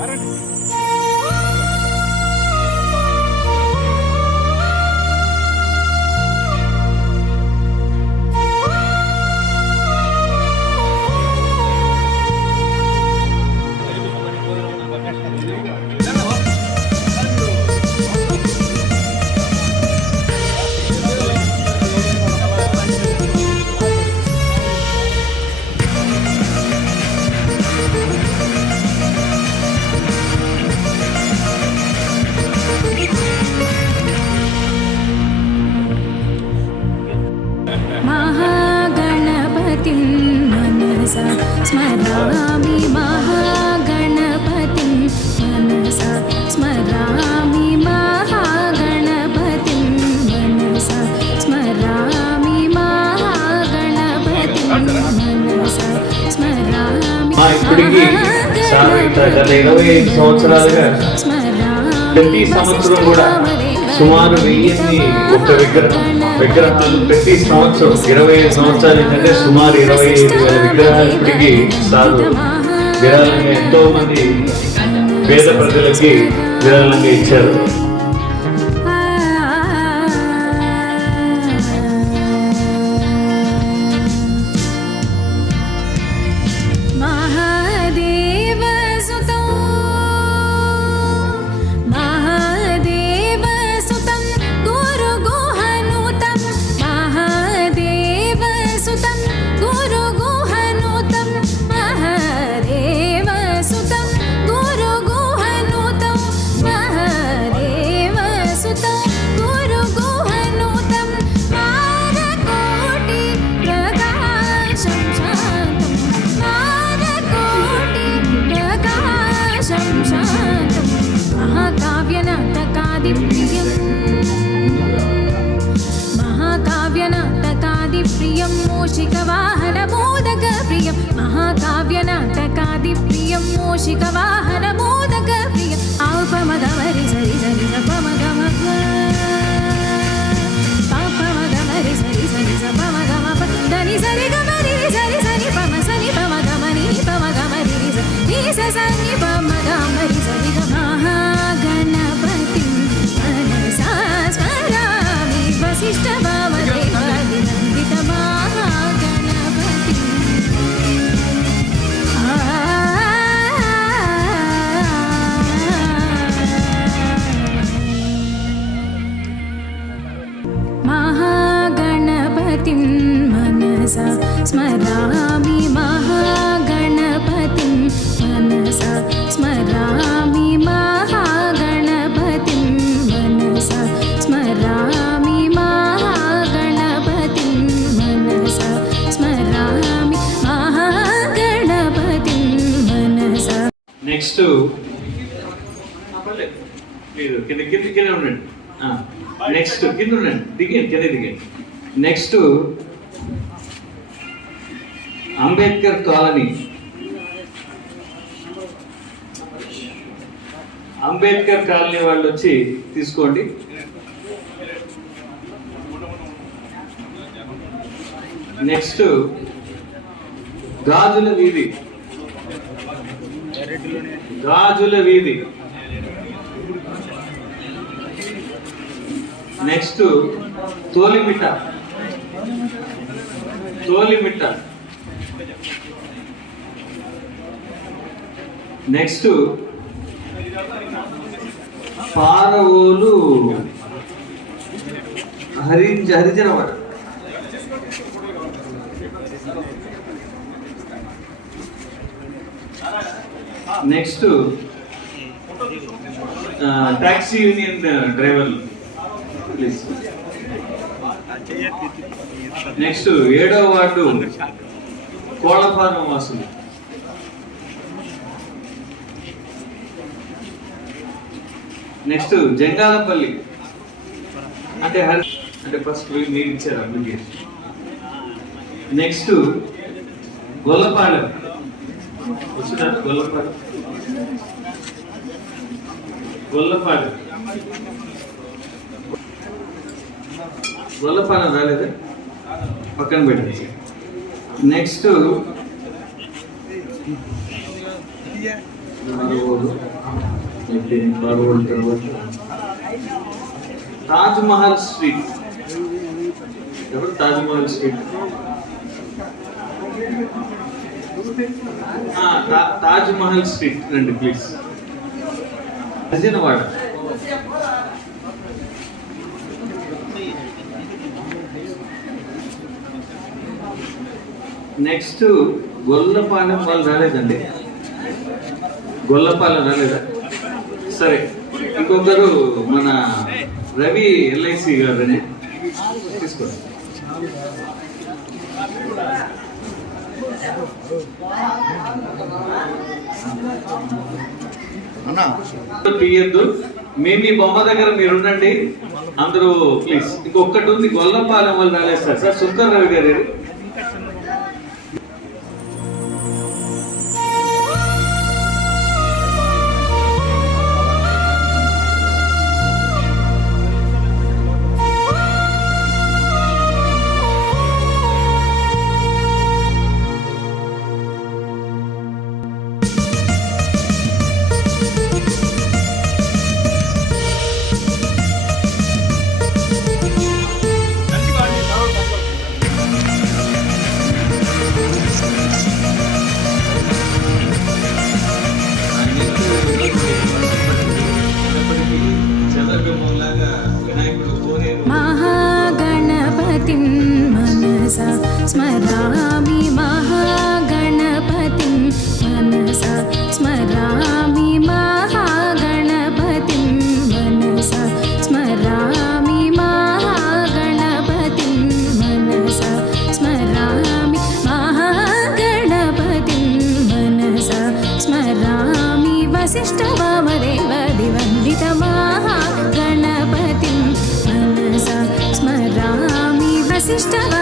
महागणपतिं గత ఇరవై ఐదు సంవత్సరాలుగా ప్రతి సంవత్సరం కూడా సుమారు వెయ్యిన్ని ఒక విగ్రహం విగ్రహాలు ప్రతి సంవత్సరం ఇరవై ఐదు సంవత్సరాలు ఏంటంటే సుమారు ఇరవై ఐదు వేల విగ్రహాలు ఇప్పటికీ సాగు. విరాళంగా ఎంతో మంది పేద ప్రజలకి విరాళంగా ఇచ్చారు. అంబేద్కర్ కాలనీ. అంబేద్కర్ కాలనీ వాళ్ళు వచ్చి తీసుకోండి. నెక్స్ట్ గాజుల వీధి. గాజుల వీధి. నెక్స్ట్ తోలిమిట. తోలిమిట్ట నెక్స్ట్ పారవోలు హరి హరిజనవాడ నెక్స్ట్ ట్యాక్సీ యూనియన్ డ్రైవర్లు. ప్లీజ్. నెక్స్ట్ ఏడో వార్డు కోళ్ళఫారం వాసులు. నెక్స్ట్ జంగాలపల్లి. అంటే హరి అంటే ఫస్ట్ మీరు ఇచ్చారు అప్లికేషన్ నెక్స్ట్ గొల్లపాలెం. వచ్చినారు గొల్లపాలెం. గొల్లపాలెం. గొల్లపాలెం రాలేదా? పక్కన పెట్టచ్చు నెక్స్ట్ తాజ్మహల్ స్ట్రీట్. ఎవరు తాజ్మహల్ స్ట్రీట్? తాజ్మహల్ స్ట్రీట్. రండి ప్లీజ్ హజనవాడ నెక్స్ట్ గొల్లపాలెం వాళ్ళు రాలేదండి. గొల్లపాలెం రాలేదా? సరే ఇంకొకరు మన రవి ఎల్ఐసి గారని తీసుకోండి. తీయద్దు. మేము మీ బొమ్మ దగ్గర మీరు ఉండండి అందరూ ప్లీజ్. ఇంకొకటి ఉంది. గొల్లంపాలెం వాళ్ళు రాలేదు సార్. సార్ సుందర్ రవి గారు стала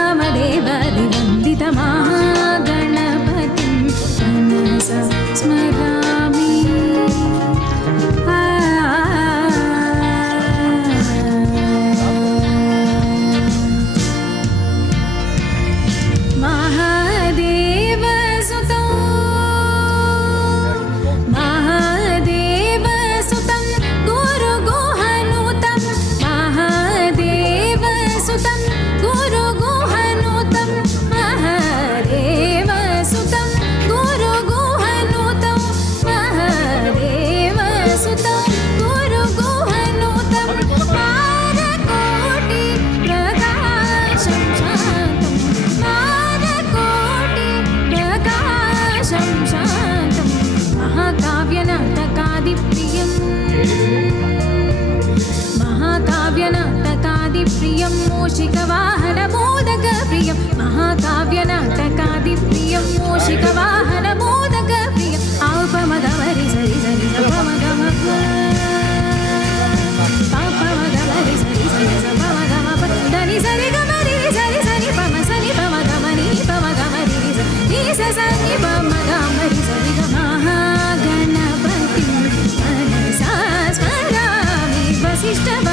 iść trzeba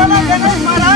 గణపతి సా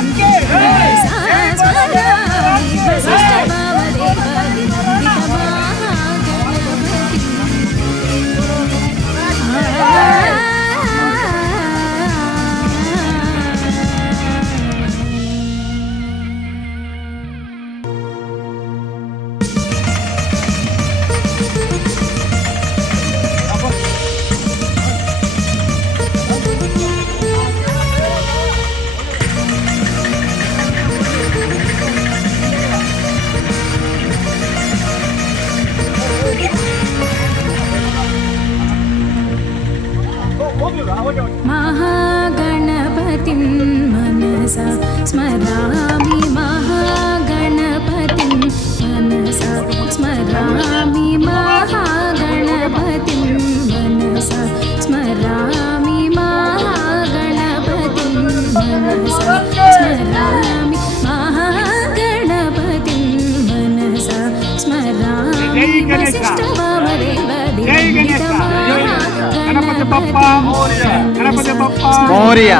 మోరియా.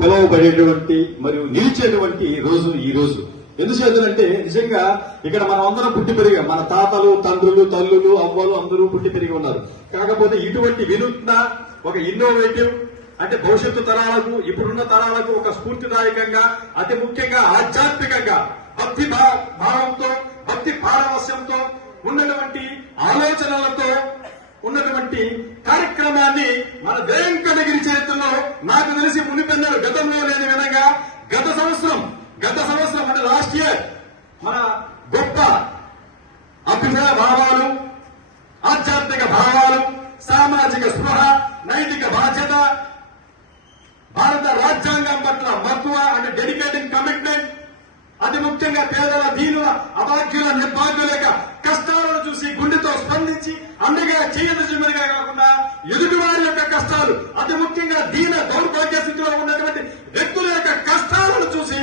పిలువబడేటువంటి మరియు నిలిచేటువంటి రోజు ఈ రోజు. ఎందుచేతంటే నిజంగా ఇక్కడ మనం అందరం పుట్టి పెరిగా. మన తాతలు తండ్రులు తల్లులు అవ్వలు అందరూ పుట్టి పెరిగి ఉన్నారు. కాకపోతే ఇటువంటి వినూత్న ఒక ఇన్నోవేటివ్ అంటే భవిష్యత్తు తరాలకు ఇప్పుడున్న తరాలకు ఒక స్ఫూర్తిదాయకంగా అతి ముఖ్యంగా ఆధ్యాత్మికంగా భక్తి భావంతో భక్తి పారవస్యంతో ఉన్నటువంటి ఆలోచనలతో ఉన్నటువంటి కార్యక్రమాన్ని మన వెంకటగిరి చరిత్రలో నాకు తెలిసి మునిపెందలు గతంలో లేని విధంగా గత సంవత్సరం గత సంవత్సరం అంటే లాస్ట్ ఇయర్ మన గొప్ప అభ్యుదయ భావాలు ఆధ్యాత్మిక భావాలు సామాజిక స్పృహ నైతిక బాధ్యత భారత రాజ్యాంగం పట్ల మక్కువ అంటే డెడికేటింగ్ కమిట్మెంట్ అతి ముఖ్యంగా పేదల దీనుల అభాగ్యుల నిర్భాగ్యుల యొక్క కష్టాలను చూసి గుండెతో స్పందించి అండగా చేయదశుమనిగా కాకుండా ఎదుటి వారి యొక్క కష్టాలు అతి ముఖ్యంగా దీన దౌర్భాగ్య స్థితిలో ఉన్నటువంటి వ్యక్తుల యొక్క కష్టాలను చూసి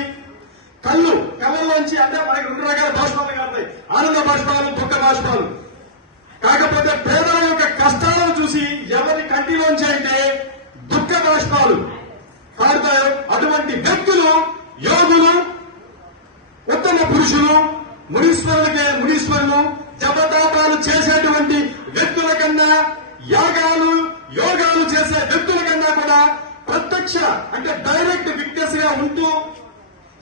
కళ్ళు కళ్ళలోంచి అంటే మనకి రెండు రకాల భాష్పాలు కడతాయి ఆనంద భాష్పాలు దుఃఖ భాష్పాలు కాకపోతే పేదల యొక్క కష్టాలను చూసి ఎవరి కంటిలోంచి అయితే దుఃఖ బాష్పాలు. కారుతాయో? అటువంటి వ్యక్తులు యోగులు ఉత్తమ పురుషులు మునీశ్వరులకే మునీశ్వరులు జపతాపాలు చేసేటువంటి వ్యక్తుల కన్నా యాగాలు యోగాలు చేసే వ్యక్తుల కన్నా కూడా ప్రత్యక్ష అంటే డైరెక్ట్ విట్నెస్గా ఉంటూ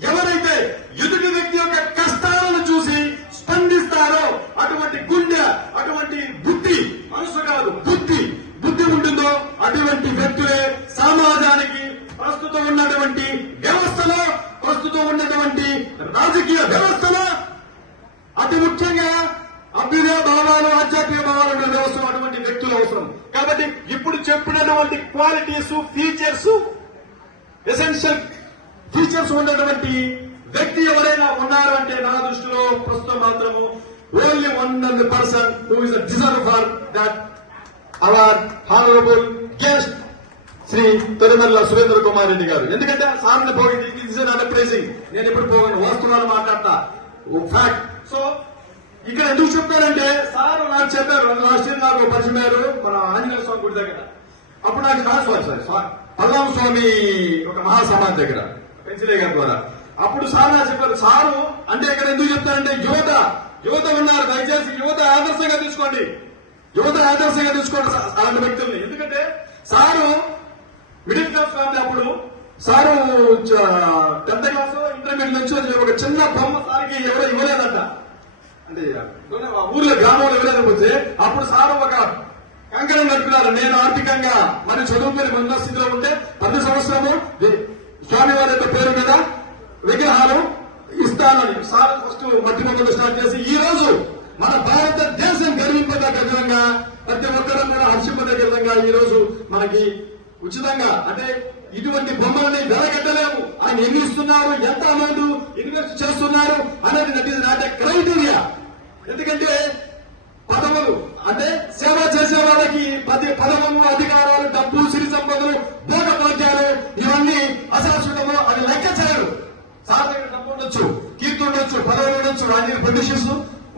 ఎవరైతే ఎదుటి వ్యక్తి యొక్క కష్టాలను చూసి స్పందిస్తారో అటువంటి గుండె అటువంటి బుద్ధి మనసు కాదు బుద్ధి బుద్ధి ఉంటుందో అటువంటి వ్యక్తులే సమాజానికి ప్రస్తుతం ఉన్నటువంటి వ్యవస్థలో ప్రస్తుతం ఉన్నటువంటి రాజకీయ వ్యవస్థలో అతి ముఖ్యంగా అభ్యుదయ భావాలు ఆధ్యాత్మిక భావాలు ఉన్న వ్యవస్థ అటువంటి వ్యక్తులు అవసరం. కాబట్టి ఇప్పుడు చెప్పినటువంటి క్వాలిటీస్ ఫీచర్స్ ఎసెన్షియల్ ఫీచర్స్ ఉన్నటువంటి వ్యక్తి ఎవరైనా ఉన్నారు అంటే నా దృష్టిలో ప్రస్తుతం మాత్రము only one and person who is deserve for that our honourable guest Shri Tolimalla Surendra Kumar Reddy garu. ఎందుకంటే సార్ని పోయింది ఇస్ నాట్ నేను ఎప్పుడు పోగను వాస్తవాలు మాట్లాడతా. ఫ్యాక్ట్ సో ఇక్కడ ఎందుకు చెప్పారంటే సార్ నాకు చెప్పారు లాస్ట్ ఇయర్ నాకు పరిచయం మన ఆంజనేయ స్వామి గుడి దగ్గర. అప్పుడు నాకు కాదు సార్ సార్ సార్ పల్లాం స్వామి ఒక మహాసమాజ్ దగ్గర పెంచలే గారి ద్వారా. అప్పుడు సార్ నాకు చెప్పారు సారు అంటే ఇక్కడ ఎందుకు చెప్తారంటే యువత యువత ఉన్నారు దయచేసి యువత ఆదర్శంగా తీసుకోండి. యువత ఆదర్శంగా తీసుకోండి అలాంటి వ్యక్తుల్ని. ఎందుకంటే సారు మిడిల్ క్లాస్ ఫ్యామిలీ అప్పుడు సారు టెన్త్ క్లాస్ ఇంటర్మీడియట్ నుంచి వచ్చి ఒక చిన్న బొమ్మ సార్కి ఎవరో ఇవ్వలేదంట. అంటే ఊర్లో గ్రామంలో ఇవ్వలేకపోతే అప్పుడు సారు ఒక కంకణం కట్టుకున్నారు. నేను ఆర్థికంగా మరి చదువుకుని ఉన్న స్థితిలో ఉంటే ప్రతి సంవత్సరము వి- స్వామివారి యొక్క పేరు మీద విగ్రహాలు ఇస్తానని సార్ ఫస్ట్ మట్టి మొదలు స్టార్ట్ చేసి ఈ రోజు మన భారతదేశం గర్వింపదగ్గ విధంగా ప్రతి ఒక్కరం కూడా హర్షింపదగ్గ విధంగా ఈ రోజు మనకి ఉచితంగా అంటే ఇటువంటి బొమ్మల్ని వెలగట్టలేము ఆయన ఎన్ని ఇస్తున్నారు ఎంత అమౌంట్ ఇన్వెస్ట్ చేస్తున్నారు అనేది దట్ ఈస్ క్రైటీరియా. ఎందుకంటే పదవులు అంటే సేవ చేసే వాళ్ళకి పది పదములు అధికారాలు డబ్బు సిరి సంపదలు భోగ భాగ్యాలు ఇవన్నీ అశాశ్వతము అది లెక్క చేయరు. సాధారణ డబ్బు ఉండొచ్చు కీర్తి ఉండొచ్చు పదవులు ఉండొచ్చు వాటి ప్రొడ్యూషన్స్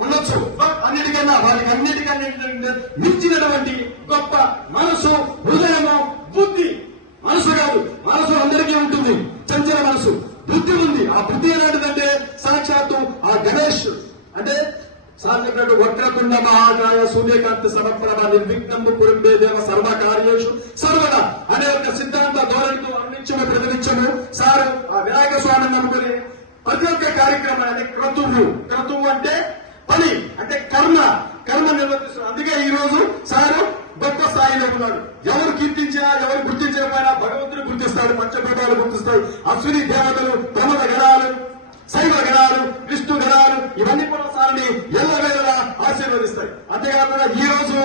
ఉండొచ్చు. బట్ అన్నిటికన్నా వారికి అన్నిటికన్నా మించినటువంటి గొప్ప మనసు హృదయము బుద్ధి. మనసు కాదు మనసు అందరికీ ఉంటుంది. చంచల మనసు. బుద్ధి ఉంది. ఆ బుద్ధి ఎలాంటిదంటే సాక్షాత్తు ఆ గణేష్. అంటే సాధించినట్టు వక్రకుండ మహాకాయ సూర్యకాంత సమప్రభ నిర్విఘ్నము కురుంబే దేవ సర్వకార్యేషు. సర్వదా అనే ఒక సిద్ధాంత ధోరణితో అందించము ప్రతినిత్యము సారు ఆ వినాయక స్వామిని నమ్ముకుని ప్రతి ఒక్క కార్యక్రమాన్ని క్రతువు. క్రతువు అంటే పని అంటే కర్మ కర్మ నిర్వర్తిస్తున్నారు. అందుకే ఈ రోజు సారు గొప్ప స్థాయిలో ఉన్నాడు. ఎవరు కీర్తించినా ఎవరు గుర్తించకపోయినా భగవంతుడు గుర్తిస్తాడు పంచభూతాలు గుర్తిస్తాడు. అశ్విని దేవతలు తమద గణాలు శైవ గణాలు విష్ణు గణాలు ఇవన్నీ కూడా సారిని ఎల్లవేళలా ఆశీర్వదిస్తాయి. అంతేకాకుండా ఈ రోజు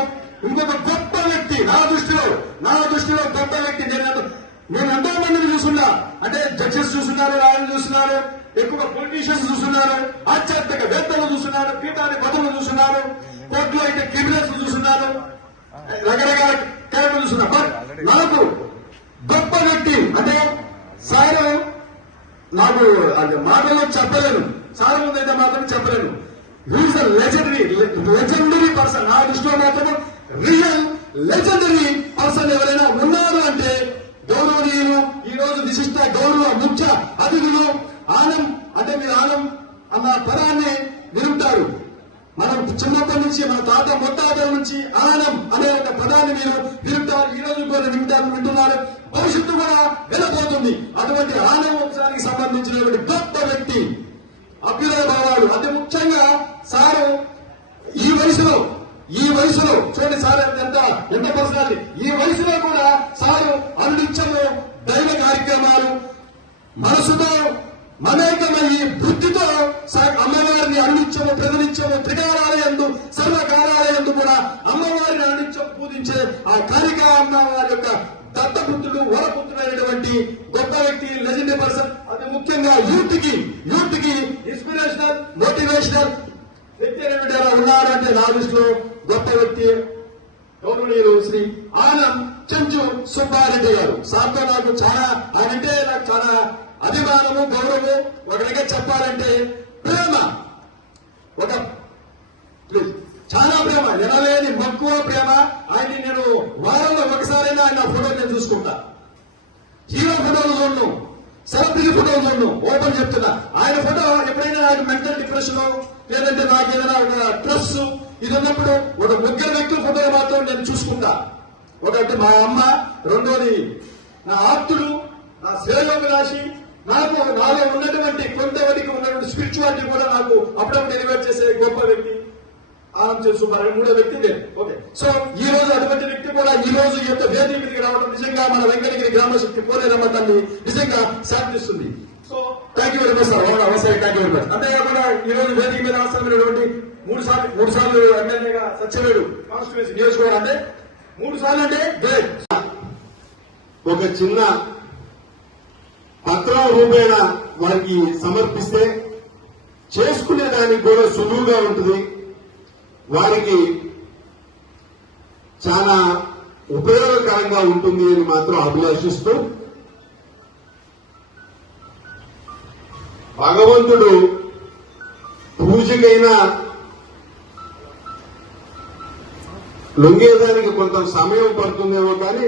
ఇంకొక గొప్ప వ్యక్తి నా దృష్టిలో నా దృష్టిలో గొప్ప వ్యక్తి. నేను నేను ఎంతో మందిని చూస్తున్నా. అంటే జడ్జెస్ చూస్తున్నారు రాయలు చూస్తున్నారు. ఎక్కువ పొలిటీషియన్స్ చూస్తున్నారు ఆధ్యాత్మిక వేత్తలు చూస్తున్నారు పీఠాన్ని బదులు చూస్తున్నారు కోర్టులో అయితే క్రిమినల్స్ చూస్తున్నారు రకరకాల క్యారెక్టర్ చూస్తున్నారు. బట్ నాకు గొప్ప వ్యక్తి అంటే సార్ నాకు అంటే మాటల్లో చెప్పలేను. సార్ మంది అయితే మాత్రం చెప్పలేను. హీఈస్ లెజెండరీ లెజెండరీ పర్సన్ నా దృష్టిలో మాత్రం రియల్ లెజెండరీ పర్సన్ ఎవరైనా ఉన్నారు అంటే గౌరవనీయులు ఈ రోజు విశిష్ట గౌరవ ముఖ్య అతిథులు ఆనం అంటే మీరు ఆనం అన్న పదాన్ని వినుంటారు. మనం చిన్నప్పటి నుంచి మన తాత ముత్తాతల నుంచి ఆనం అనే ఒక పదాన్ని మీరు వింటారు ఈ రోజు కూడా వింటారు వింటున్నారు. భవిష్యత్తు కూడా వెళ్ళబోతుంది. అటువంటి ఆనం వంశానికి సంబంధించినటువంటి గొప్ప వ్యక్తి అభ్యుదయ భావాలు అతి ముఖ్యంగా సారు ఈ వయసులో ఈ వయసులో చూడండి సార్ ఎంత ఎంత పర్సనాలిటీ. ఈ వయసులో కూడా సారు అనునిత్యము దైవ కార్యక్రమాలు మనసుతో మమేకమయ్యి బుద్ధితో అమ్మవారిని అనునిత్యము ప్రతినిత్యము త్రికారాలయందు సర్వకారాలయందు కూడా అమ్మవారిని అనునిత్యం పూజించే ఆ కాళిక అమ్మవారి యొక్క దత్తపుత్రుడు వరపుత్రుడైనటువంటి గొప్ప వ్యక్తి లెజెండరీ పర్సన్. అది ముఖ్యంగా యూత్కి యూత్కి ఇన్స్పిరేషనల్ మోటివేషనల్ వ్యక్తి అనేటువంటి అలా ఉన్నారంటే నా దృష్టిలో గొప్ప వ్యక్తి గౌరవనీయులు శ్రీ ఆనం చెంచు సుబ్బారెడ్డి గారు. సార్తో నాకు చాలా ఆయనంటే నాకు చాలా అభిమానము గౌరవము ఒక చెప్పాలంటే ప్రేమ. ఒక చాలా ప్రేమ. ఎనలేని మక్కువ ప్రేమ. ఆయన్ని నేను వారంలో ఒకసారైనా ఆయన ఫోటో నేను చూసుకుంటా. హీరో ఫోటోలు చూడను. సెలబ్రిటీ ఫోటోలు చూడను. ఓపెన్ చెప్తున్నా. ఆయన ఫోటో ఎప్పుడైనా నాకు మెంటల్ డిప్రెషన్ లేదంటే నాకు ఏదైనా ఒక స్ట్రెస్ ఇది ఉన్నప్పుడు ఒక ముగ్గురు వ్యక్తుల ఫోటోలు మాత్రం నేను చూసుకుంటా. ఒకటి మా అమ్మ రెండోది నా ఆప్తుడు నా శ్రేయోగ రాశి నాకు నాలో ఉన్నటువంటి కొంతవరకు ఉన్నటువంటి స్పిరిచువాలిటీ కూడా నాకు అప్పుడప్పుడు డెలివర్ చేసే గొప్ప వ్యక్తి ఆనం చేస్తూ మరి మూడో వ్యక్తి నేను. ఓకే సో ఈ రోజు అటువంటి వ్యక్తి కూడా ఈ రోజు ఈ యొక్క వేదిక మీదకి రావడం నిజంగా మన వెంకటగిరి గ్రామ శక్తి పోలేరమ్మ తల్లి నిజంగా శాంతిస్తుంది. So thank you very much sir అవసరం థ్యాంక్ యూ వెరీ మచ్ అంతేకాకుండా ఈ రోజు వేదిక మీద అవసరమైనటువంటి మూడు సార్లు మూడు సార్లు ఎమ్మెల్యేగా సత్యవేడు కాన్స్టిట్యూన్సీ నియోజకవర్గం అంటే మూడు సార్లు అంటే ఒక చిన్న పత్రం రూపేణ వారికి సమర్పిస్తే చేసుకునే దానికి కూడా సులువుగా ఉంటుంది. వారికి చాలా ఉపయోగకరంగా ఉంటుంది అని మాత్రం అభిలాషిస్తూ భగవంతుడు పూజకైనా లొంగేదానికి కొంత సమయం పడుతుందేమో కానీ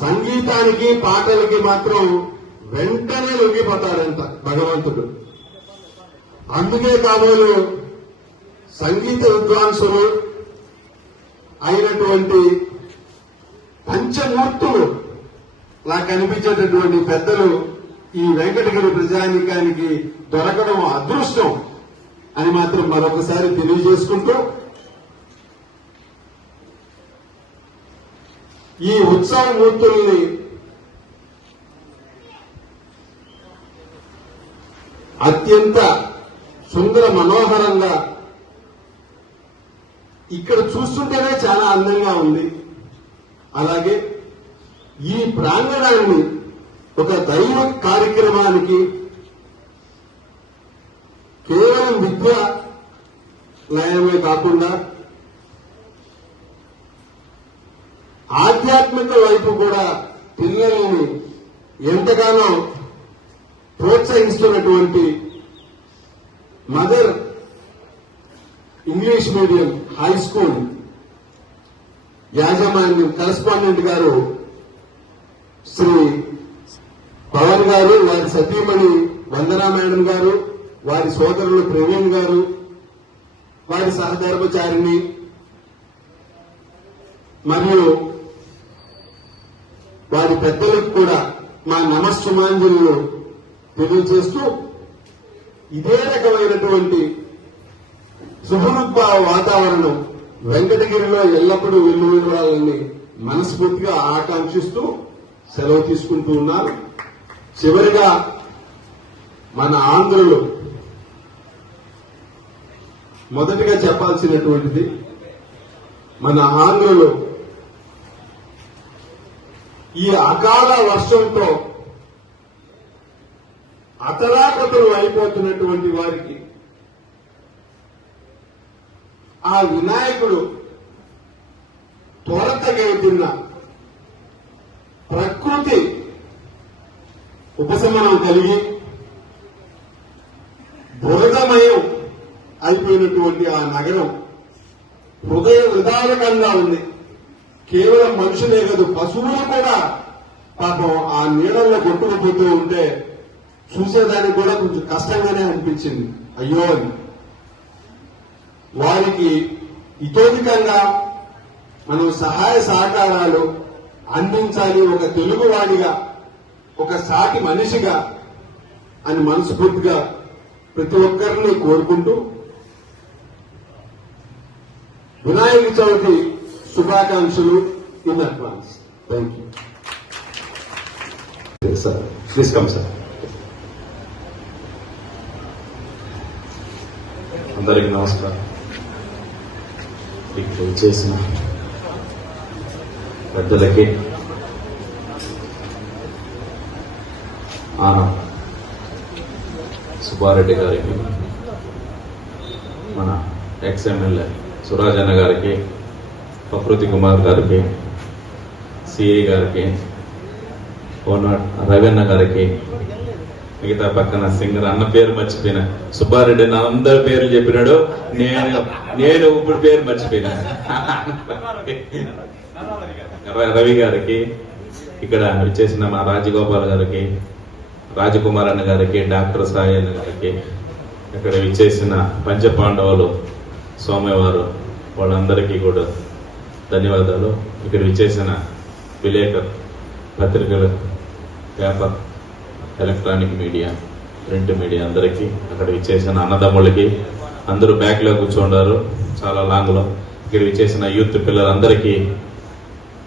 సంగీతానికి పాటలకి మాత్రం వెంటనే లొంగిపోతాడంట భగవంతుడు. అందుకే కాబోలు సంగీత విద్వాంసులు అయినటువంటి పంచమూర్తులు లా కనిపించేటటువంటి పెద్దలు ఈ వెంకటగిరి ప్రజానికానికి దొరకడం అదృష్టం అని మాత్రం మరొకసారి తెలియజేసుకుంటూ ఈ ఉత్సవ మూర్తుల్ని అత్యంత సుందర మనోహరంగా ఇక్కడ చూస్తుంటేనే చాలా అందంగా ఉంది. అలాగే ఈ ప్రాంగణాన్ని ఒక దైవ కార్యక్రమానికి కేవలం విద్య లయమే కాకుండా ఆధ్యాత్మిక వైపు కూడా పిల్లల్ని ఎంతగానో ప్రోత్సహిస్తున్నటువంటి Mother English medium high school యాజమాన్యం కరస్పాండెంట్ గారు శ్రీ పవన్ గారు వారి సతీమణి వందనా మేడం గారు వారి సోదరులు ప్రవీణ్ గారు వారి సహధర్మచారిణి మరియు వారి పెద్దలకు కూడా మా నమస్సుమాంజలు తెలియజేస్తూ ఇదే రకమైనటువంటి శుభనుద్భావ వాతావరణం వెంకటగిరిలో ఎల్లప్పుడూ వెల్లువిడాలని మనస్ఫూర్తిగా ఆకాంక్షిస్తూ సెలవు తీసుకుంటూ ఉన్నారు చివరిగా మన ఆంధ్రులు మొదటిగా చెప్పాల్సినటువంటిది మన ఆంధ్రులు ఈ అకాల వర్షంతో అతలాపతలు అయిపోతున్నటువంటి వారికి ఆ వినాయకుడు త్వరతగవుతున్న ప్రకృతి ఉపశమనం కలిగి బురదమయం అయిపోయినటువంటి ఆ నగరం హృదయ విధానకంగా ఉంది. కేవలం మనుషులే కాదు పశువులు కూడా పాపం ఆ నీళ్ళల్లో కొట్టుకుపోతూ ఉంటే చూసేదానికి కూడా కొంచెం కష్టంగానే అనిపించింది. అయ్యో అని. వారికి ఇతోధికంగా మనం సహాయ సహకారాలు అందించాలి ఒక తెలుగువాడిగా ఒక సాటి మనిషిగా అని మనస్ఫూర్తిగా ప్రతి ఒక్కరిని కోరుకుంటూ వినాయక చవితి శుభాకాంక్షలు in advance. Thank you sir please come sir అందరికి నమస్కారం. ఇక్కడ చేసిన పెద్దలకి ఆన సుబ్బారెడ్డి గారికి మన ఎక్స్ ఎమ్మెల్యే సురాజన్న గారికి ప్రకృతి కుమార్ గారికి సిఏ గారికి కోనాట్ రవీణ గారికి మిగతా పక్కన సింగర్ అన్న పేరు మర్చిపోయినా సుబ్బారెడ్డి నా అందరి పేర్లు చెప్పినాడు. నేను నేను ఇప్పుడు పేరు మర్చిపోయినా. రవి గారికి ఇక్కడ వచ్చేసిన మా రాజగోపాల్ గారికి రాజకుమార్ అన్న గారికి డాక్టర్ సాయి అన్న గారికి ఇక్కడ విచ్చేసిన పంచపాండవులు సోమవారు వాళ్ళందరికీ కూడా ధన్యవాదాలు. ఇక్కడ విచ్చేసిన విలేకర్ పత్రికలు paper electronic media print media అందరికీ అక్కడ విచ్చేసిన అన్నదమ్ములకి అందరూ బ్యాక్లో కూర్చుండారు చాలా లాంగ్లో ఇక్కడ విచ్చేసిన యూత్ పిల్లలందరికీ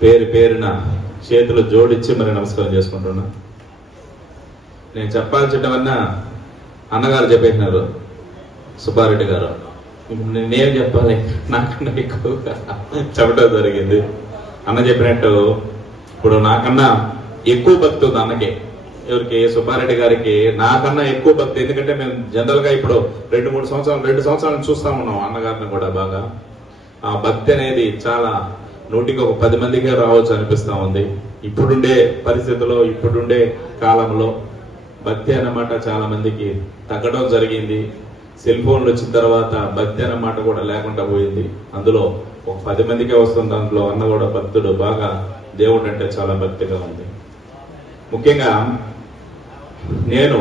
పేరు పేరున చేతులు జోడించి మరి నమస్కారం చేసుకుంటున్నా. నేను చెప్పాల్సినవన్నా అన్నగారు చెప్పేసినారు సుబ్బారెడ్డి గారు. నేనేం చెప్పాలి? నాకన్నా ఎక్కువగా చెప్పడం జరిగింది. అన్న చెప్పినట్టు ఇప్పుడు నాకన్నా ఎక్కువ భక్తి ఉంది అన్నకి ఎవరికి? సుబ్బారెడ్డి గారికి. నాకన్నా ఎక్కువ భక్తి ఎందుకంటే మేము జనరల్గా ఇప్పుడు రెండు మూడు సంవత్సరాలు రెండు సంవత్సరాలు చూస్తా ఉన్నాం అన్నగారిని కూడా బాగా. ఆ భక్తి అనేది చాలా నూటికి ఒక పది మందికే రావచ్చు అనిపిస్తా ఉంది. ఇప్పుడుండే పరిస్థితుల్లో ఇప్పుడుండే కాలంలో భక్తి అన్నమాట చాలా మందికి తగ్గడం జరిగింది. సెల్ ఫోన్లు వచ్చిన తర్వాత భక్తి అన్నమాట కూడా లేకుండా పోయింది. అందులో ఒక పది మందికే వస్తుంది. దాంట్లో అన్న కూడా భక్తుడు బాగా దేవుడు అంటే చాలా భక్తిగా ఉంది. ముఖ్యంగా నేను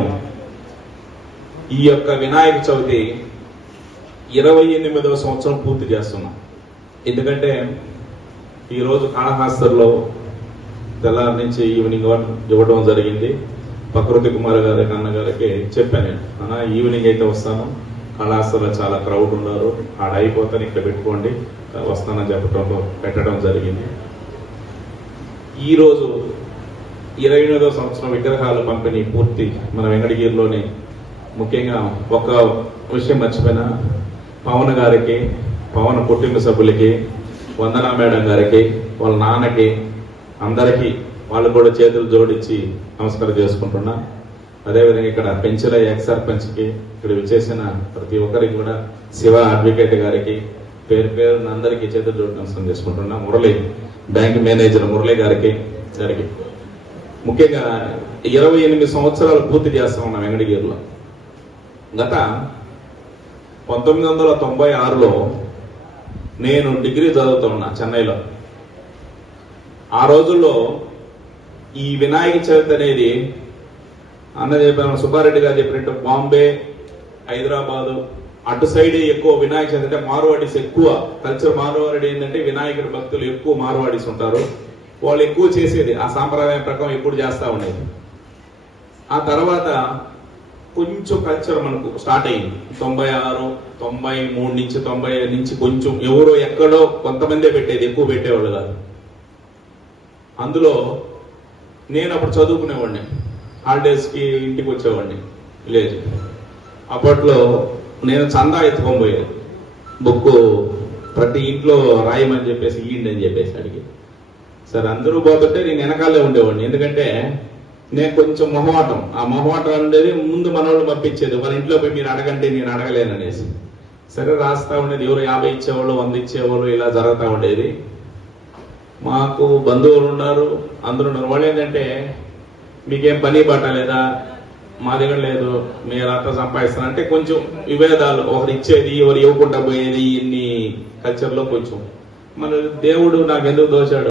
ఈ యొక్క వినాయక చవితి ఇరవై ఎనిమిదవ సంవత్సరం పూర్తి చేస్తున్నా. ఎందుకంటే ఈరోజు కాళహాస్తంలో తెల్లారి నుంచి ఈవినింగ్ వన్ ఇవ్వడం జరిగింది. ప్రకృతి కుమార్ గారి అన్న గారికి చెప్పాను నేను అన్న ఈవినింగ్ అయితే వస్తాను. కళాశాలలో చాలా క్రౌడ్ ఉన్నారు. ఆడ అయిపోతాను ఇక్కడ పెట్టుకోండి. వస్తానని చెప్పడంతో పెట్టడం జరిగింది. ఈరోజు ఇరవై ఎనిమిదో సంవత్సరం విగ్రహాల పంపిణీ పూర్తి. మన వెంకటగిరిలోని ముఖ్యంగా ఒక విషయం మర్చిపోయిన పవన్ గారికి పవన్ కుటుంబ సభ్యులకి వందనా మేడం గారికి వాళ్ళ నాన్నకి అందరికీ వాళ్ళు కూడా చేతులు జోడించి నమస్కారం చేసుకుంటున్నా. అదేవిధంగా ఇక్కడ పెంచుల ఎక్స్ సర్పంచ్కి ఇక్కడ విచ్చేసిన ప్రతి ఒక్కరికి కూడా శివ అడ్వకేట్ గారికి పేరు పేరు అందరికీ చేతులు జోడి నమస్కారం చేసుకుంటున్నా. మురళి బ్యాంక్ మేనేజర్ మురళి గారికి గారికి. ముఖ్యంగా ఇరవై ఎనిమిది సంవత్సరాలు పూర్తి చేస్తా ఉన్నాం వెంకటగిరిలో గత పంతొమ్మిది వందల తొంభై ఆరులో నేను డిగ్రీ చదువుతున్నా చెన్నైలో. ఆ రోజుల్లో ఈ వినాయక చవితి అనేది అన్న చెప్పిన సుబ్బారెడ్డి గారు చెప్పినట్టు బాంబే హైదరాబాదు అటు సైడ్ ఎక్కువ వినాయక చవితి అంటే మార్వాడీస్ ఎక్కువ. కల్చర్ మార్వాడి ఏంటంటే వినాయకుడి భక్తులు ఎక్కువ మార్వాడీస్ ఉంటారు. వాళ్ళు ఎక్కువ చేసేది ఆ సాంప్రదాయం ప్రకారం ఎప్పుడు చేస్తూ ఉండేది. ఆ తర్వాత కొంచెం కల్చర్ మనకు స్టార్ట్ అయింది. తొంభై ఆరు తొంభై మూడు నుంచి తొంభై ఐదు నుంచి కొంచెం ఎవరో ఎక్కడో కొంతమందే పెట్టేది ఎక్కువ పెట్టేవాళ్ళు కాదు. అందులో నేను అప్పుడు చదువుకునేవాడిని. హాలిడేస్కి ఇంటికి వచ్చేవాడిని. విలేజ్ అప్పట్లో నేను చందా ఎత్తుకొని పోయేది బుక్ ప్రతి ఇంట్లో రాయమని చెప్పేసి ఇయ్యండి అని చెప్పేసి అడిగి. సరే అందరూ పోతుంటే నేను వెనకాలే ఉండేవాడిని. ఎందుకంటే నేను కొంచెం మొహమాటం. ఆ మొహమాటం ఉండేది ముందు మనవాళ్ళు పంపించేది. వాళ్ళ ఇంట్లో పోయి మీరు అడగంటే నేను అడగలేననేసి సరే రాస్తా ఉండేది. ఎవరు యాభై ఇచ్చేవాళ్ళు వంద ఇచ్చేవాళ్ళు ఇలా జరుగుతూ ఉండేది. మాకు బంధువులు ఉన్నారు అందరూ ఉన్నారు. వాళ్ళు ఏంటంటే మీకేం పని బాట లేదా? మా దగ్గర లేదు. మీరు అంతా సంపాదిస్తారు అంటే కొంచెం విభేదాలు. ఒకరు ఇచ్చేది ఎవరు ఇవ్వకుండా పోయేది ఇన్ని కల్చర్లో కొంచెం. మన దేవుడు నాకు ఎందుకు దోచాడు?